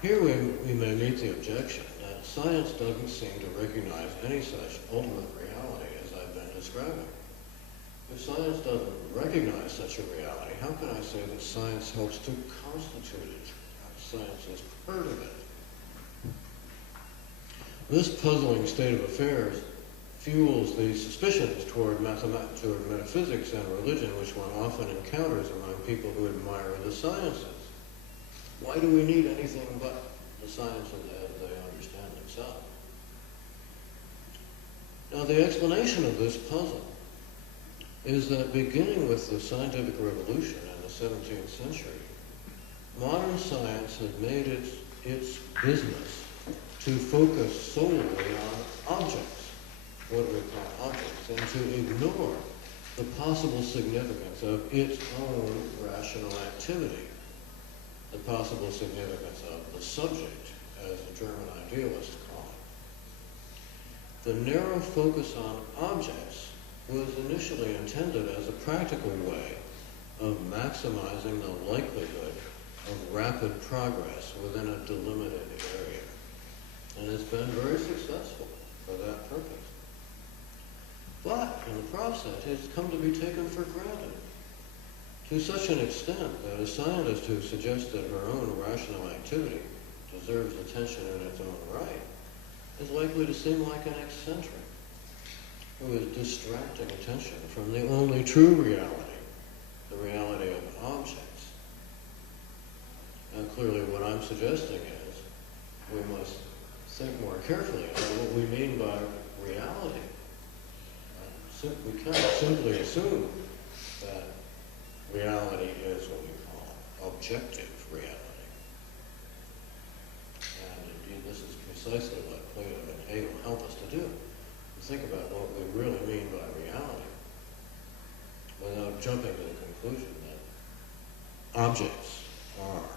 Here we may meet the objection that science doesn't seem to recognize any such ultimate reality as I've been describing. If science doesn't recognize such a reality, how can I say that science helps to constitute it? Science is part of it. This puzzling state of affairs fuels the suspicions toward metaphysics and religion which one often encounters among people who admire the sciences. Why do we need anything but the sciences as they understand themselves? Now, the explanation of this puzzle is that beginning with the scientific revolution in the 17th century, modern science has made it its business to focus solely on objects, what do we call objects, and to ignore the possible significance of its own rational activity, the possible significance of the subject, as the German idealists call it. The narrow focus on objects was initially intended as a practical way of maximizing the likelihood of rapid progress within a delimited area. And it's been very successful for that purpose. But in the process, it's come to be taken for granted to such an extent that a scientist who suggests that her own rational activity deserves attention in its own right is likely to seem like an eccentric who is distracting attention from the only true reality, the reality of objects. And clearly what I'm suggesting is we must think more carefully about what we mean by reality. We can't simply assume that reality is what we call objective reality. And indeed, this is precisely what Plato and Hegel help us to do. To think about what we really mean by reality without jumping to the conclusion that objects are,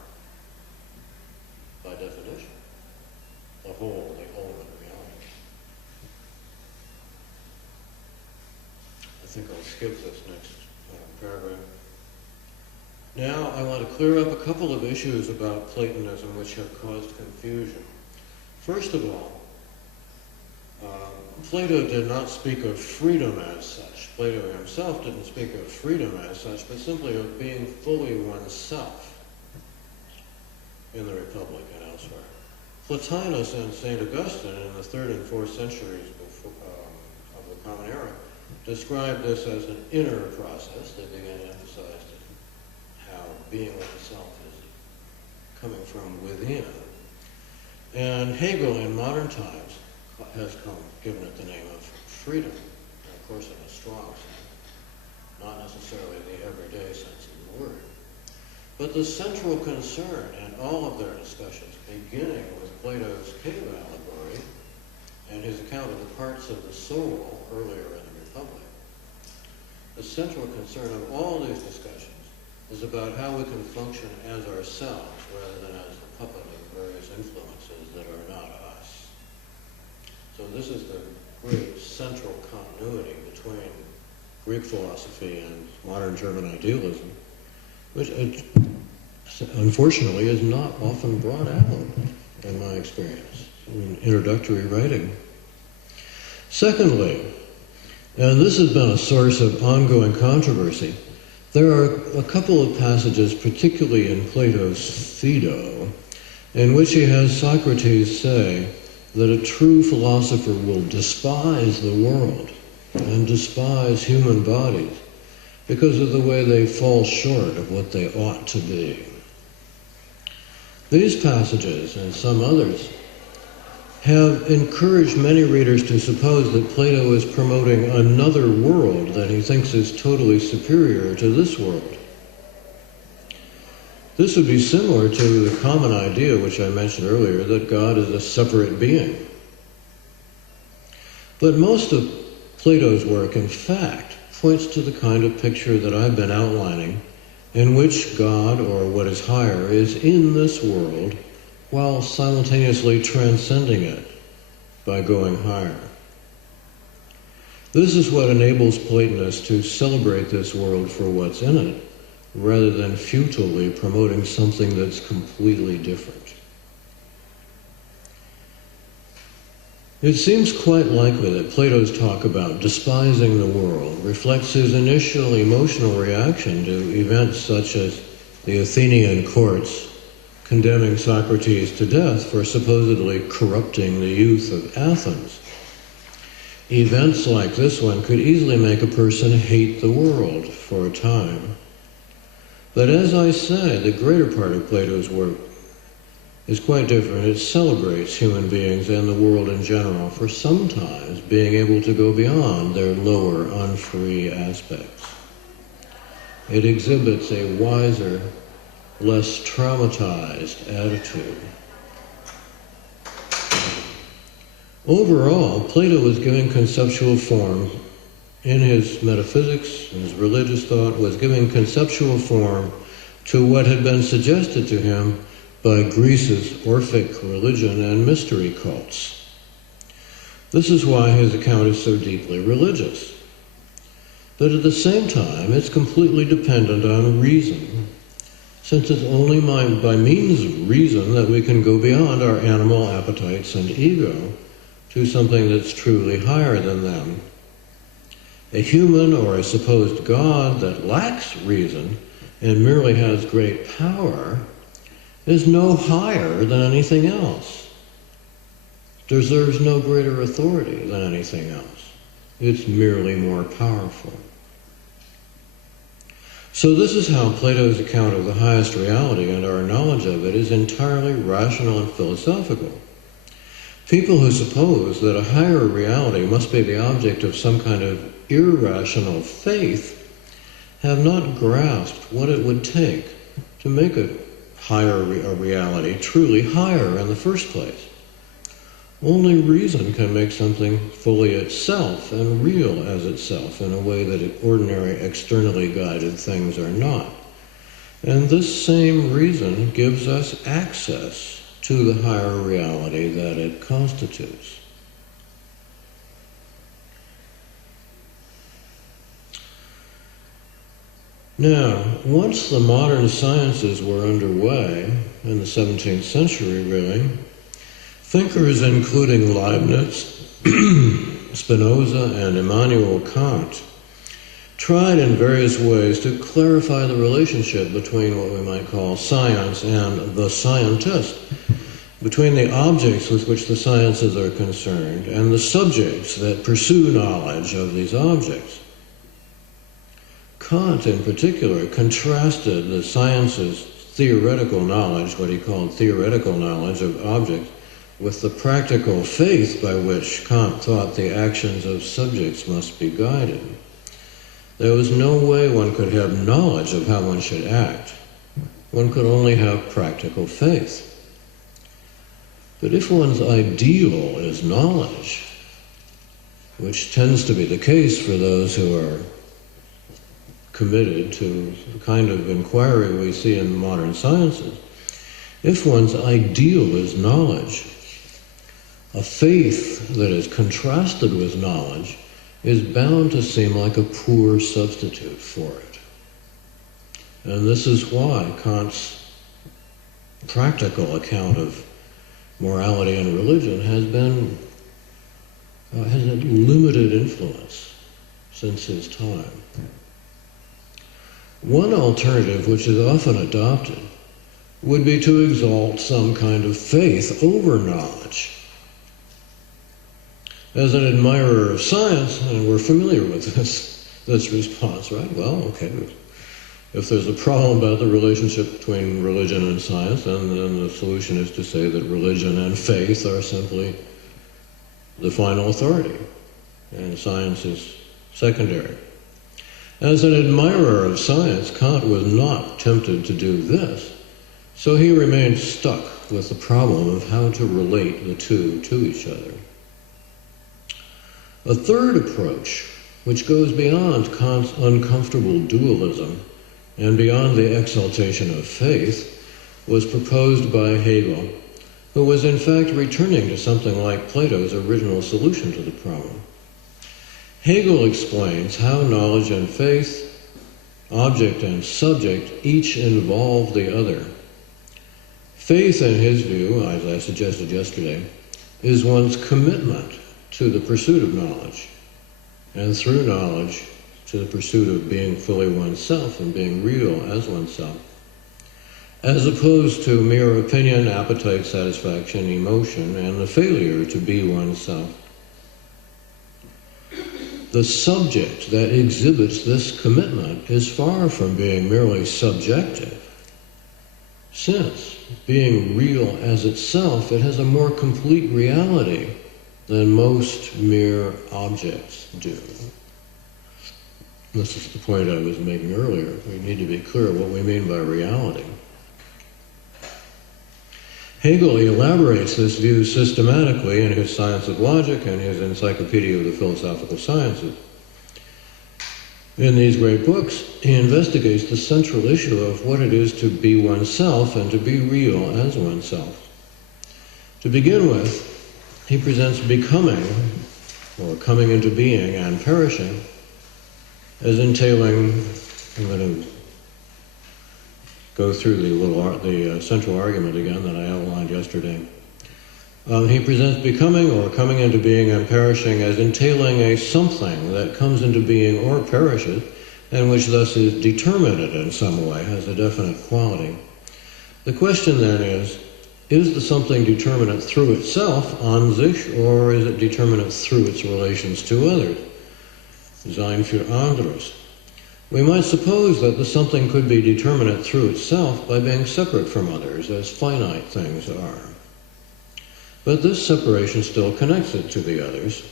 by definition, the whole, the ultimate reality. I think I'll skip this next paragraph. Now I want to clear up a couple of issues about Platonism which have caused confusion. First of all, Plato did not speak of freedom as such. Plato himself didn't speak of freedom as such, but simply of being fully oneself in the Republic and elsewhere. Plotinus and St. Augustine in the 3rd and 4th centuries of the Common Era described this as an inner process. They began to emphasize how being oneself is coming from within. And Hegel in modern times has given it the name of freedom, and of course in a strong sense, not necessarily the everyday sense of the word. But the central concern in all of their discussions, beginning with Plato's cave allegory and his account of the parts of the soul earlier in the Republic, the central concern of all these discussions is about how we can function as ourselves rather than as the puppet of various influences that are not us. So this is the great central continuity between Greek philosophy and modern German idealism, which unfortunately is not often brought out in my experience in introductory writing. Secondly, and this has been a source of ongoing controversy, there are a couple of passages, particularly in Plato's Phaedo, in which he has Socrates say that a true philosopher will despise the world and despise human bodies because of the way they fall short of what they ought to be. These passages, and some others, have encouraged many readers to suppose that Plato is promoting another world that he thinks is totally superior to this world. This would be similar to the common idea, which I mentioned earlier, that God is a separate being. But most of Plato's work, in fact, points to the kind of picture that I've been outlining, in which God, or what is higher, is in this world while simultaneously transcending it by going higher. This is what enables Platonists to celebrate this world for what's in it, rather than futilely promoting something that's completely different. It seems quite likely that Plato's talk about despising the world reflects his initial emotional reaction to events such as the Athenian courts condemning Socrates to death for supposedly corrupting the youth of Athens. Events like this one could easily make a person hate the world for a time. But as I say, the greater part of Plato's work is quite different. It celebrates human beings and the world in general for sometimes being able to go beyond their lower, unfree aspects. It exhibits a wiser, less traumatized attitude. Overall, Plato was giving conceptual form in his metaphysics, in his religious thought, was giving conceptual form to what had been suggested to him by Greece's Orphic religion and mystery cults. This is why his account is so deeply religious. But at the same time, it's completely dependent on reason, since it's only by means of reason that we can go beyond our animal appetites and ego to something that's truly higher than them. A human or a supposed God that lacks reason and merely has great power is no higher than anything else, deserves no greater authority than anything else. It's merely more powerful. So this is how Plato's account of the highest reality and our knowledge of it is entirely rational and philosophical. People who suppose that a higher reality must be the object of some kind of irrational faith have not grasped what it would take to make a reality truly higher in the first place. Only reason can make something fully itself and real as itself in a way that ordinary externally guided things are not. And this same reason gives us access to the higher reality that it constitutes. Now, once the modern sciences were underway, in the 17th century really, thinkers including Leibniz, Spinoza, and Immanuel Kant tried in various ways to clarify the relationship between what we might call science and the scientist, between the objects with which the sciences are concerned and the subjects that pursue knowledge of these objects. Kant, in particular, contrasted the science's theoretical knowledge, what he called theoretical knowledge of objects, with the practical faith by which Kant thought the actions of subjects must be guided. There was no way one could have knowledge of how one should act. One could only have practical faith. But if one's ideal is knowledge, which tends to be the case for those who are committed to the kind of inquiry we see in modern sciences, if one's ideal is knowledge, a faith that is contrasted with knowledge is bound to seem like a poor substitute for it. And this is why Kant's practical account of morality and religion has a limited influence since his time. One alternative which is often adopted would be to exalt some kind of faith over knowledge. As an admirer of science, and we're familiar with this response, right? Well, okay, if there's a problem about the relationship between religion and science, then the solution is to say that religion and faith are simply the final authority, and science is secondary. As an admirer of science, Kant was not tempted to do this, so he remained stuck with the problem of how to relate the two to each other. A third approach, which goes beyond Kant's uncomfortable dualism and beyond the exaltation of faith, was proposed by Hegel, who was in fact returning to something like Plato's original solution to the problem. Hegel explains how knowledge and faith, object and subject, each involve the other. Faith, in his view, as I suggested yesterday, is one's commitment to the pursuit of knowledge, and through knowledge, to the pursuit of being fully oneself and being real as oneself, as opposed to mere opinion, appetite, satisfaction, emotion, and the failure to be oneself. The subject that exhibits this commitment is far from being merely subjective, since, being real as itself, it has a more complete reality than most mere objects do. This is the point I was making earlier. We need to be clear what we mean by reality. Hegel elaborates this view systematically in his Science of Logic and his Encyclopedia of the Philosophical Sciences. In these great books, he investigates the central issue of what it is to be oneself and to be real as oneself. To begin with, he presents becoming, or coming into being and perishing, as entailing, I'm going to go through the central argument again that I outlined yesterday. He presents becoming or coming into being and perishing as entailing a something that comes into being or perishes, and which thus is determinate in some way, has a definite quality. The question then is the something determinate through itself, an sich, or is it determinate through its relations to others? Sein für anderes. We might suppose that the something could be determinate through itself by being separate from others, as finite things are. But this separation still connects it to the others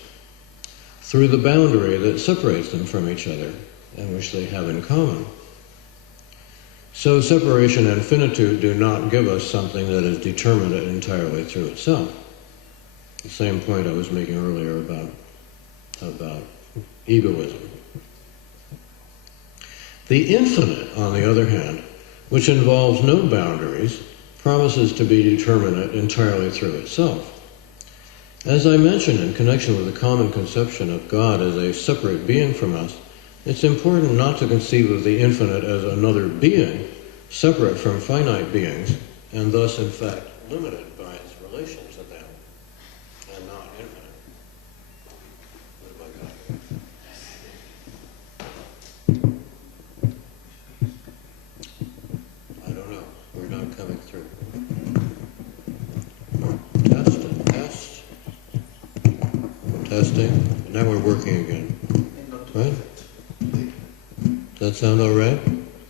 through the boundary that separates them from each other and which they have in common. So separation and finitude do not give us something that is determinate entirely through itself. The same point I was making earlier about egoism. The infinite, on the other hand, which involves no boundaries, promises to be determinate entirely through itself. As I mentioned in connection with the common conception of God as a separate being from us, it's important not to conceive of the infinite as another being, separate from finite beings, and thus, in fact, limited by its relation to them, and not infinite. What have I got here? I don't know. We're not coming through. Test and test. Testing. Now we're working again. Right? Does that sound all right?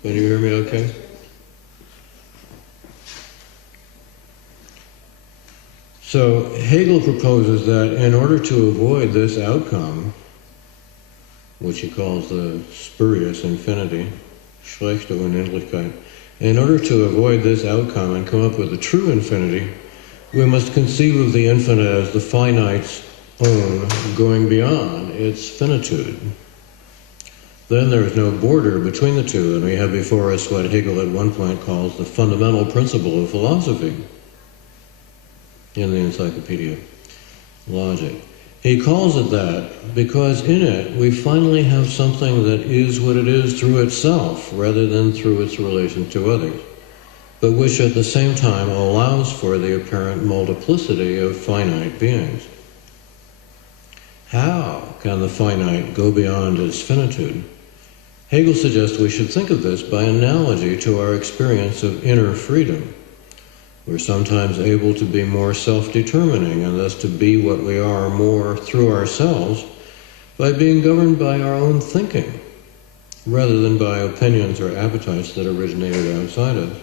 Can you hear me okay? So Hegel proposes that in order to avoid this outcome, which he calls the spurious infinity, schlechte Unendlichkeit, in order to avoid this outcome and come up with a true infinity, we must conceive of the infinite as the finite's own going beyond its finitude. Then there is no border between the two, and we have before us what Hegel at one point calls the fundamental principle of philosophy in the Encyclopedia of Logic. He calls it that because in it we finally have something that is what it is through itself rather than through its relation to others, but which at the same time allows for the apparent multiplicity of finite beings. How can the finite go beyond its finitude? Hegel suggests we should think of this by analogy to our experience of inner freedom. We're sometimes able to be more self-determining and thus to be what we are more through ourselves by being governed by our own thinking rather than by opinions or appetites that originated outside us.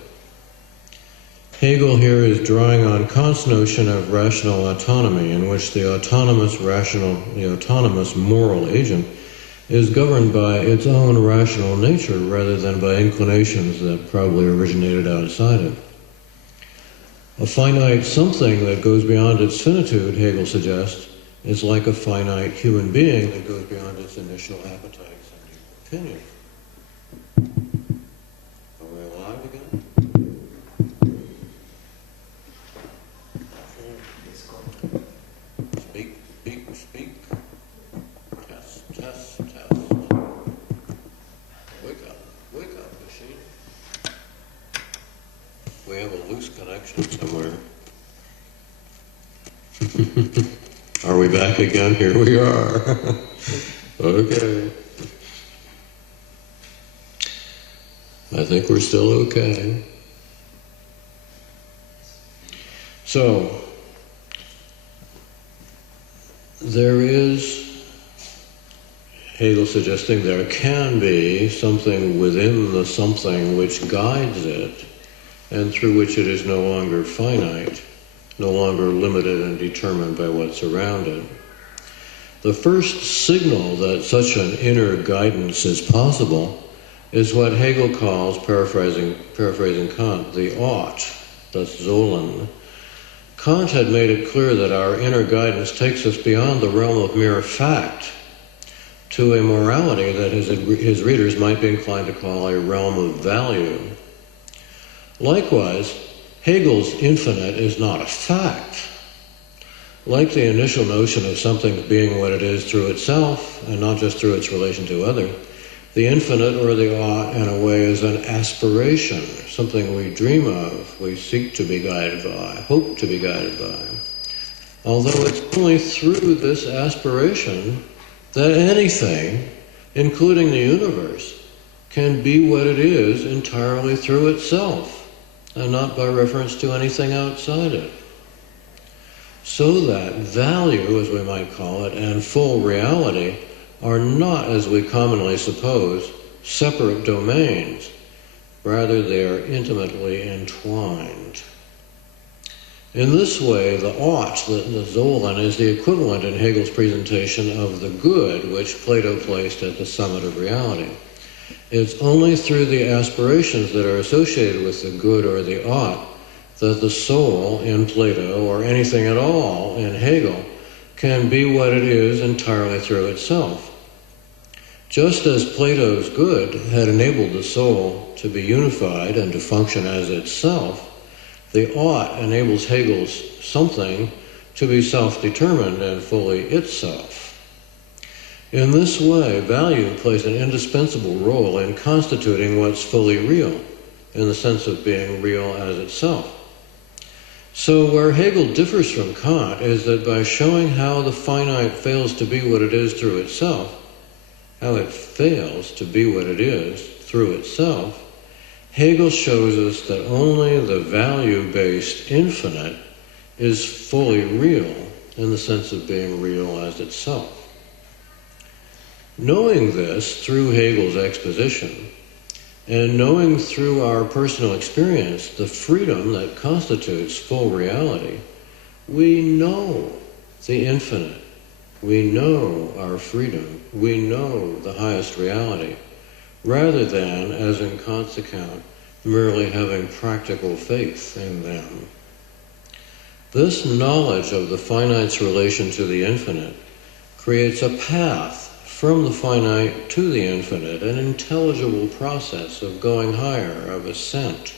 Hegel here is drawing on Kant's notion of rational autonomy, in which the autonomous moral agent is governed by its own rational nature rather than by inclinations that probably originated outside it. A finite something that goes beyond its finitude, Hegel suggests, is like a finite human being that goes beyond its initial appetites and opinions. Are we alive again? Speak. Test. Wake up, machine. We have a loose connection somewhere. Are we back again? Here we are. Okay. I think we're still okay. So, there is, Hegel suggesting there can be something within the something which guides it, and through which it is no longer finite, no longer limited and determined by what's around it. The first signal that such an inner guidance is possible is what Hegel calls, paraphrasing Kant, the ought, das Sollen. Kant had made it clear that our inner guidance takes us beyond the realm of mere fact to a morality that his readers might be inclined to call a realm of value. Likewise, Hegel's infinite is not a fact. Like the initial notion of something being what it is through itself, and not just through its relation to other, the infinite, or the ought, in a way, is an aspiration, something we dream of, we seek to be guided by, hope to be guided by. Although it's only through this aspiration that anything, including the universe, can be what it is entirely through itself, and not by reference to anything outside it. So that value, as we might call it, and full reality are not, as we commonly suppose, separate domains. Rather, they are intimately entwined. In this way, the ought, the Sollen, is the equivalent in Hegel's presentation of the good, which Plato placed at the summit of reality. It's only through the aspirations that are associated with the good or the ought that the soul in Plato, or anything at all in Hegel, can be what it is entirely through itself. Just as Plato's good had enabled the soul to be unified and to function as itself, the ought enables Hegel's something to be self-determined and fully itself. In this way, value plays an indispensable role in constituting what's fully real, in the sense of being real as itself. So where Hegel differs from Kant is that by showing how the finite fails to be what it is through itself, how it fails to be what it is through itself, Hegel shows us that only the value-based infinite is fully real in the sense of being real as itself. Knowing this through Hegel's exposition, and knowing through our personal experience the freedom that constitutes full reality, we know the infinite. We know our freedom. We know the highest reality, rather than, as in Kant's account, merely having practical faith in them. This knowledge of the finite's relation to the infinite creates a path from the finite to the infinite, an intelligible process of going higher, of ascent,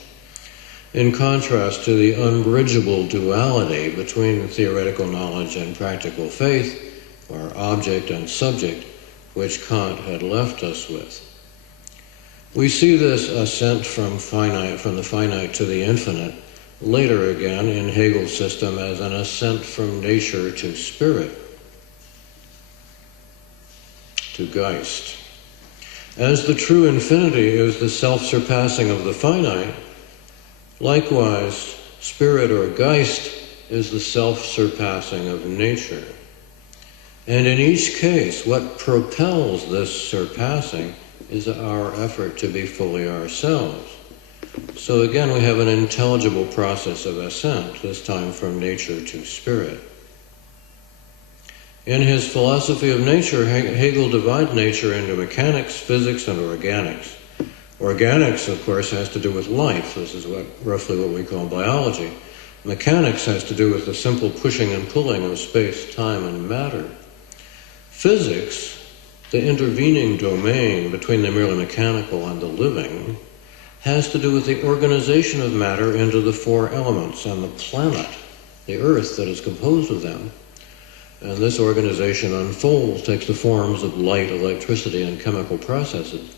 in contrast to the unbridgeable duality between theoretical knowledge and practical faith, or object and subject, which Kant had left us with. We see this ascent from the finite to the infinite, later again in Hegel's system as an ascent from nature to spirit, to Geist. As the true infinity is the self-surpassing of the finite, likewise, spirit or Geist is the self-surpassing of nature. And in each case, what propels this surpassing is our effort to be fully ourselves. So again, we have an intelligible process of ascent, this time from nature to spirit. In his philosophy of nature, Hegel divides nature into mechanics, physics, and organics. Organics, of course, has to do with life. This is roughly what we call biology. Mechanics has to do with the simple pushing and pulling of space, time, and matter. Physics, the intervening domain between the merely mechanical and the living, has to do with the organization of matter into the four elements and the planet, the earth that is composed of them. And this organization unfolds, takes the forms of light, electricity, and chemical processes.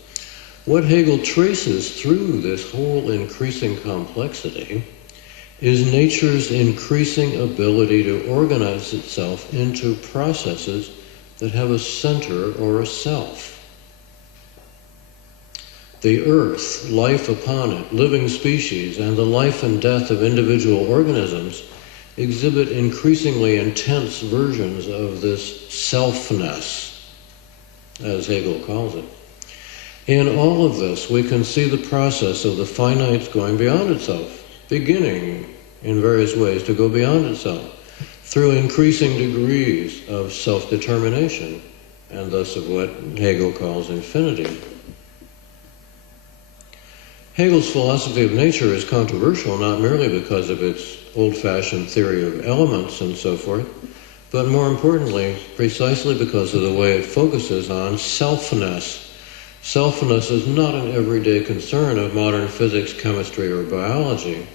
What Hegel traces through this whole increasing complexity is nature's increasing ability to organize itself into processes that have a center or a self. The earth, life upon it, living species, and the life and death of individual organisms exhibit increasingly intense versions of this selfness, as Hegel calls it. In all of this, we can see the process of the finite going beyond itself, beginning in various ways to go beyond itself, through increasing degrees of self-determination, and thus of what Hegel calls infinity. Hegel's philosophy of nature is controversial not merely because of its old-fashioned theory of elements and so forth, but more importantly, precisely because of the way it focuses on selfness. Selfness is not an everyday concern of modern physics, chemistry, or biology.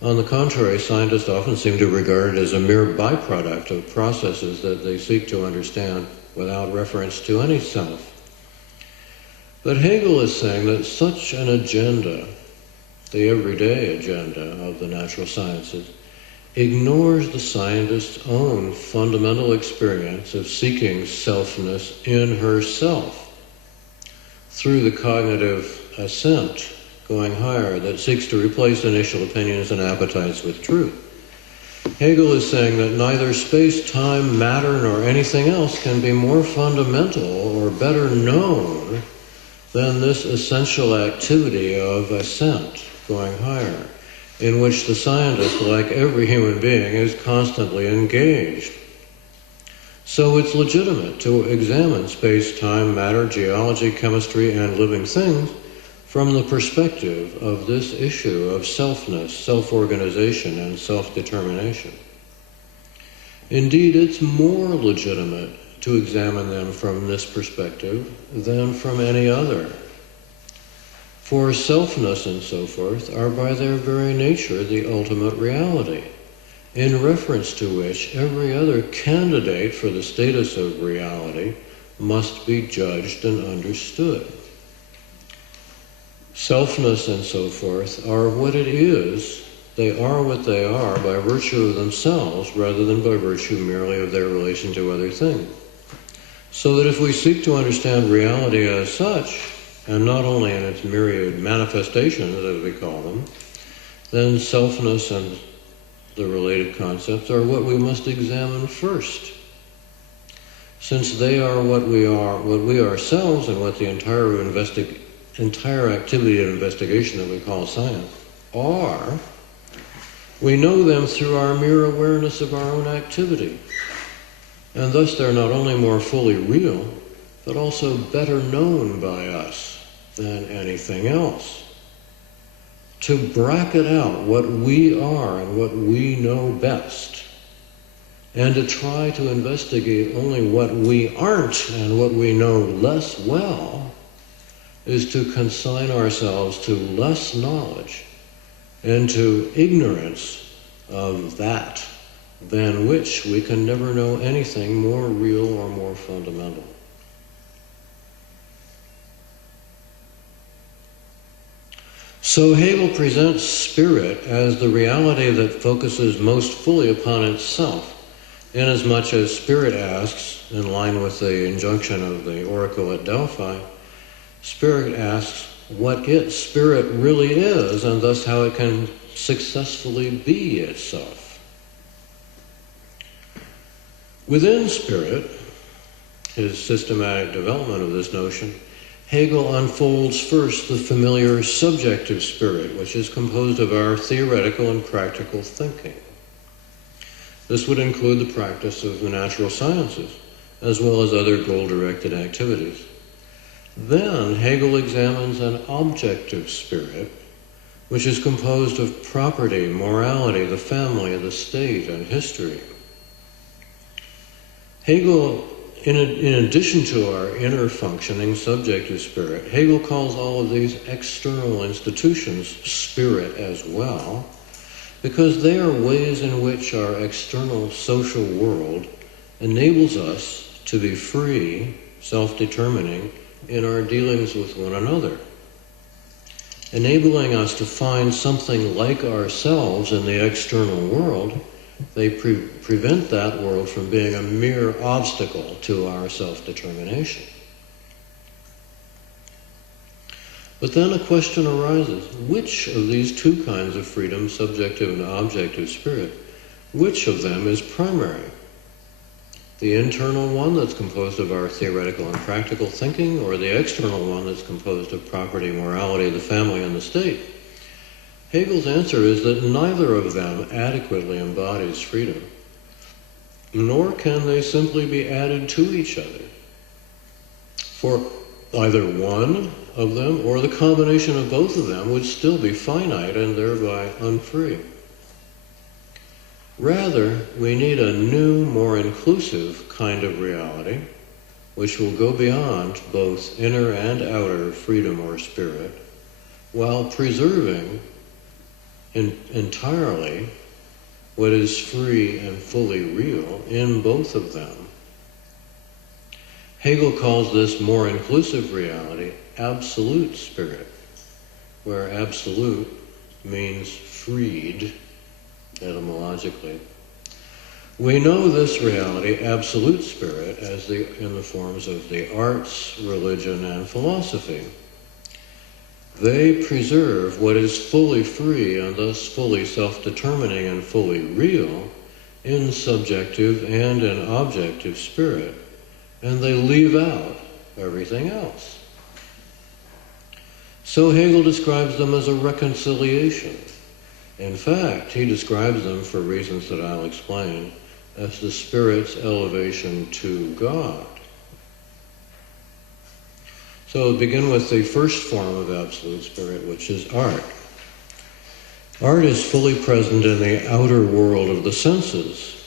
On the contrary, scientists often seem to regard it as a mere byproduct of processes that they seek to understand without reference to any self. But Hegel is saying that such an agenda, the everyday agenda of the natural sciences, ignores the scientist's own fundamental experience of seeking selfness in herself through the cognitive ascent, going higher, that seeks to replace initial opinions and appetites with truth. Hegel is saying that neither space, time, matter, nor anything else can be more fundamental or better known than this essential activity of ascent, going higher, in which the scientist, like every human being, is constantly engaged. So it's legitimate to examine space, time, matter, geology, chemistry, and living things from the perspective of this issue of selfness, self-organization, and self-determination. Indeed, it's more legitimate to examine them from this perspective than from any other. For selfness and so forth are by their very nature the ultimate reality, in reference to which every other candidate for the status of reality must be judged and understood. Selfness and so forth are what it is. They are what they are by virtue of themselves rather than by virtue merely of their relation to other things. So that if we seek to understand reality as such, and not only in its myriad manifestations, as we call them, then selfness and the related concepts are what we must examine first. Since they are what we ourselves and what the entire activity of investigation that we call science are, we know them through our mere awareness of our own activity. And thus they're not only more fully real, but also better known by us than anything else. To bracket out what we are and what we know best, and to try to investigate only what we aren't and what we know less well, is to consign ourselves to less knowledge and to ignorance of that than which we can never know anything more real or more fundamental. So Hegel presents spirit as the reality that focuses most fully upon itself, inasmuch as spirit asks, in line with the injunction of the oracle at Delphi, spirit asks what its spirit really is, and thus how it can successfully be itself. Within spirit, his systematic development of this notion, Hegel unfolds first the familiar subjective spirit, which is composed of our theoretical and practical thinking. This would include the practice of the natural sciences, as well as other goal-directed activities. Then Hegel examines an objective spirit, which is composed of property, morality, the family, the state, and history. Hegel, in addition to our inner functioning subjective spirit, Hegel calls all of these external institutions spirit as well, because they are ways in which our external social world enables us to be free, self-determining in our dealings with one another. enabling us to find something like ourselves in the external world, they prevent that world from being a mere obstacle to our self-determination. But then a question arises: which of these two kinds of freedom, subjective and objective spirit, which of them is primary? The internal one that's composed of our theoretical and practical thinking, or the external one that's composed of property, morality, the family, and the state? Hegel's answer is that neither of them adequately embodies freedom, nor can they simply be added to each other. For either one of them or the combination of both of them would still be finite and thereby unfree. Rather, we need a new, more inclusive kind of reality, which will go beyond both inner and outer freedom or spirit, while preserving entirely what is free and fully real in both of them. Hegel calls this more inclusive reality absolute spirit, where absolute means freed etymologically. We know this reality, absolute spirit, in the forms of the arts, religion, and philosophy. They preserve what is fully free and thus fully self-determining and fully real in subjective and in objective spirit, and they leave out everything else. So Hegel describes them as a reconciliation. In fact, he describes them, for reasons that I'll explain, as the spirit's elevation to God. So we'll begin with the first form of absolute spirit, which is art. Art is fully present in the outer world of the senses,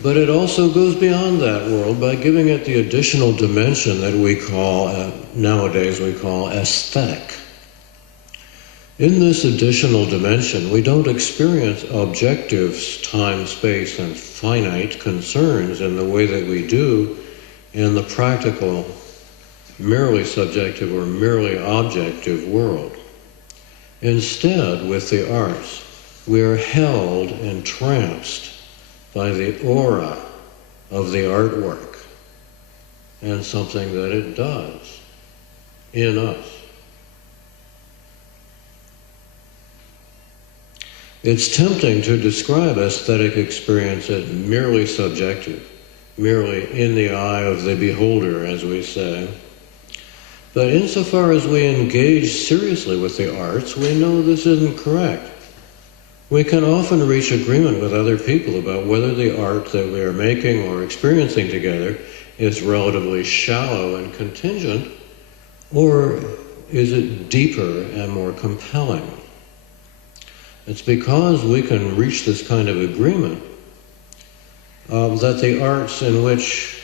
but it also goes beyond that world by giving it the additional dimension that we call, nowadays we call aesthetic. In this additional dimension, we don't experience objective time, space, and finite concerns in the way that we do in the practical, merely subjective or merely objective world. Instead, with the arts, we are held entranced by the aura of the artwork and something that it does in us. It's tempting to describe aesthetic experience as merely subjective, merely in the eye of the beholder, as we say. But insofar as we engage seriously with the arts, we know this isn't correct. We can often reach agreement with other people about whether the art that we are making or experiencing together is relatively shallow and contingent, or is it deeper and more compelling. It's because we can reach this kind of agreement that the arts in which,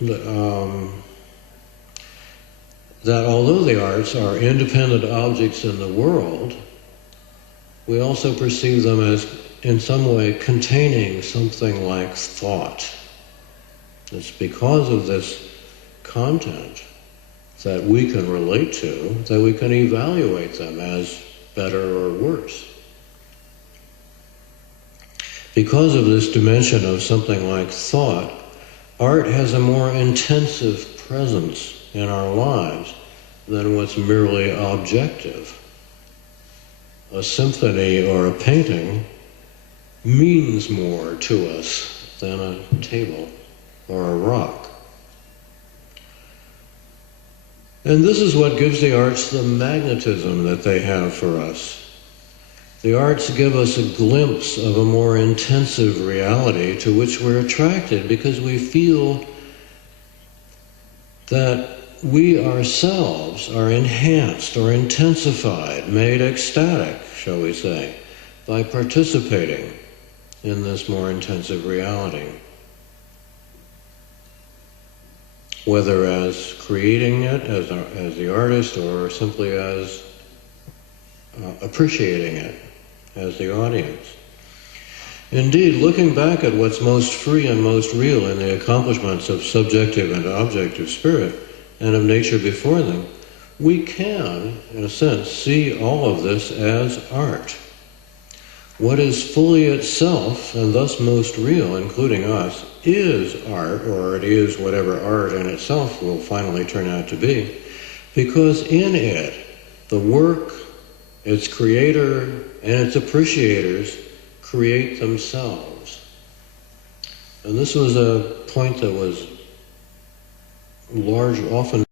that although the arts are independent objects in the world, we also perceive them as, in some way, containing something like thought. It's because of this content that we can relate to that we can evaluate them as better or worse. Because of this dimension of something like thought, art has a more intensive presence in our lives than what's merely objective. A symphony or a painting means more to us than a table or a rock. And this is what gives the arts the magnetism that they have for us. The arts give us a glimpse of a more intensive reality to which we're attracted because we feel that we ourselves are enhanced or intensified, made ecstatic, shall we say, by participating in this more intensive reality. Whether as creating it as the artist or simply as appreciating it as the audience. Indeed, looking back at what's most free and most real in the accomplishments of subjective and objective spirit and of nature before them, we can, in a sense, see all of this as art. What is fully itself, and thus most real, including us, is art, or it is whatever art in itself will finally turn out to be, because in it, the work, its creator, and its appreciators create themselves. And this was a point that was often